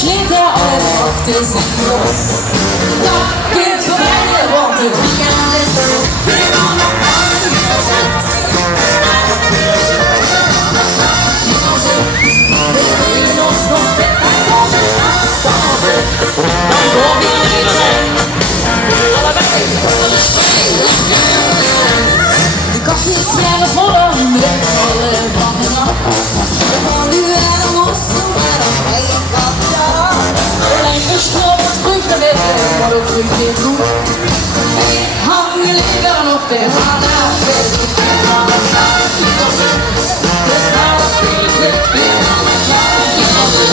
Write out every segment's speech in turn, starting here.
slet er og jeg brugte sin klods. Dagen til mig, jeg brugte weekenden stå. Det var nok mange, jeg satte sig i snak. Det er noget smukt, det er noget, der står ved. Der går vi i træ. Eller hvad? Det går til svære forår med kolde vogner. Og nu er der også, hvad der rigtig godt gør. Længe står vores frygter med, hvor du frygter nu. Hey, han ligger nok der, han er fedt. Han er klar, kigger ved. Det starter spillet lidt, vi kommer klar, kigger ved.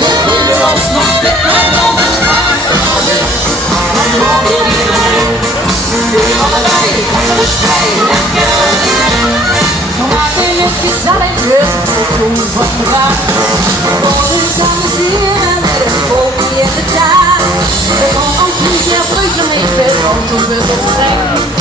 Det bliver også nok lidt, når man snakker det. Han går vi videre. Det holder dig, og det spejl, jeg gør det igen. Kom her til lidt, vi tager den løse på kloden for den var. Hvor det samme siger, med det folk i hjælpe der. Det går om plus, jeg frygter mig i fed, og du vil så streng.